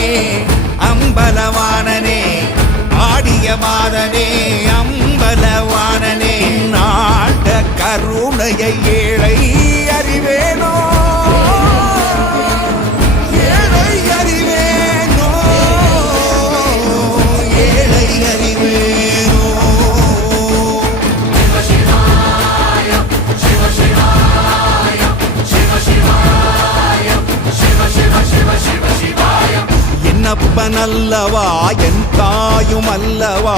மாதனே அம்பலவானனே ஆடிய மாதனே அம்பலவானனே நாட கருணையை ஏழை அறிவேனோ ஏழை அறிவேனோ ஏழை அறிவேனோ என்னப்பன் அல்லவா என் தாயும் அல்லவா